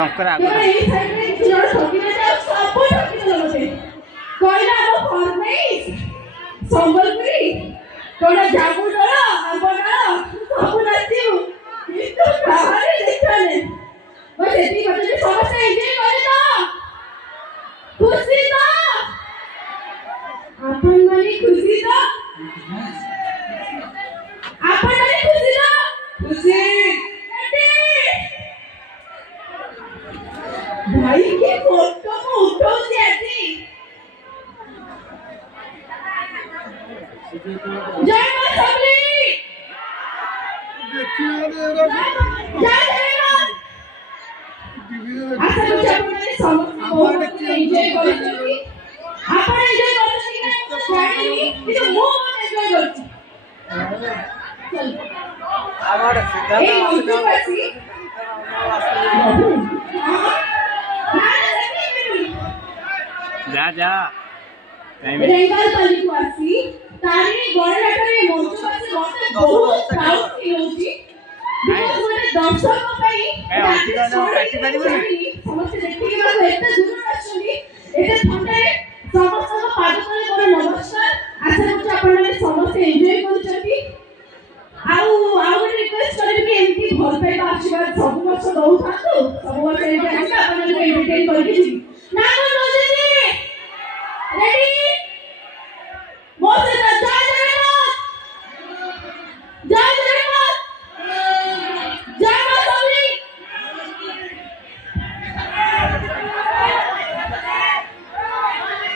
କେବଳ ଏଇ ସାଇଡରେ କିଛି ଜଣ ଠକିଲେ ଯେ ଆଉ ସବୁ ଠକିଦେଲେ ମୋତେ କହିଲେ ଆମ ଫର୍ମେଇସ୍ ସମ୍ବଲପୁରୀ କଣ ଜାମୁ ଡଳ ଆମ୍ବ ଡଳ ସବୁ ନାଚିବୁ କିନ୍ତୁ କାହାରି ଦେଖାନି ମୁଁ ସେତିକି ପଚାରିଲି ସମସ୍ତେ ଏନ୍ଜୟ କଲେ ତ ଖୁସି ତ ଆପଣମାନେ ଖୁସି ତ ଆପଣମାନେ ଖୁସି ତ ଖୁସି भाई के फोटो को उठो जी जय मां सबली जय जगन्नाथ आशा करছি আপনারা সমস্ত বহুত এনজয় করছেন ଆପଣ এনজয় করছেন কি না জানি কিন্তু ମୁଁ এনজয় করছি আমার সিধা এই মঞ্চবাসী जा जा रेंगाल पाली को आसी तारी गणनाटरे मঞ্চবাসী মতে বহুত প্রাউড ফিল হউছি বিকজ মানে দর্শক পাই সমস্ত দেখি বাবু এত দূর আসছেন এটা থন্ডারে সমস্ত পাদতলে করে নমস্কার আশা করছি আপনারা সমস্ত এনজয় করছেন ଆଉ ଆଉ ଗୋଟେ ରିକ୍ୱେଷ୍ଟ କରିବି କି ଏମିତି ଭଲ ପାଇବା ଆଶୀର୍ବାଦ ସବୁ ବର୍ଷ ଦଉଥାନ୍ତୁ ସବୁ ବର୍ଷ ଏଇଠି ଆସିକି ଆପଣଙ୍କୁ ଏଣ୍ଟରଟେନ୍ କରିକି ଯିବି ନା କଣ କହୁଛନ୍ତି ରେଡି ମୋ ସହିତ ଜୟ ଜଗନ୍ନାଥ ଜୟ ଜଗନ୍ନାଥ ଜୟ ମା ସମଲେଇ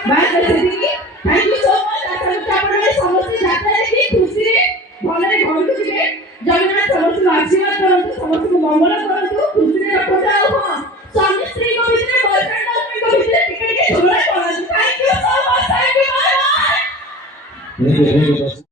ବାସ୍ ସେତିକି ଥ୍ୟାଙ୍କ ୟୁ ସୋ ମଚ୍ ଆଶା କରୁଛି ଆପଣମାନେ ସମସ୍ତେ ଯାତ୍ରା ଦେଖି ଖୁସିରେ ଭଲରେ ଘରକୁ ଯିବେ ଜଗନ୍ନାଥ ସମସ୍ତଙ୍କୁ ଆଶୀର୍ବାଦ କରନ୍ତୁ ସମସ୍ତଙ୍କୁ ମଙ୍ଗଳ କରନ୍ତୁ ଖୁସିରେ ରଖନ୍ତୁ ଆଉ ହଁ ସ୍ୱାମୀ ସ୍ତ୍ରୀଙ୍କ ଭିତରେ ବୟଫ୍ରେଣ୍ଡ ହଜବେଣ୍ଡଙ୍କ ଭିତରେ ଟିକେ ଟିକେ ଝଗଡ଼ା କରନ୍ତୁ thank you so much thank you bye bye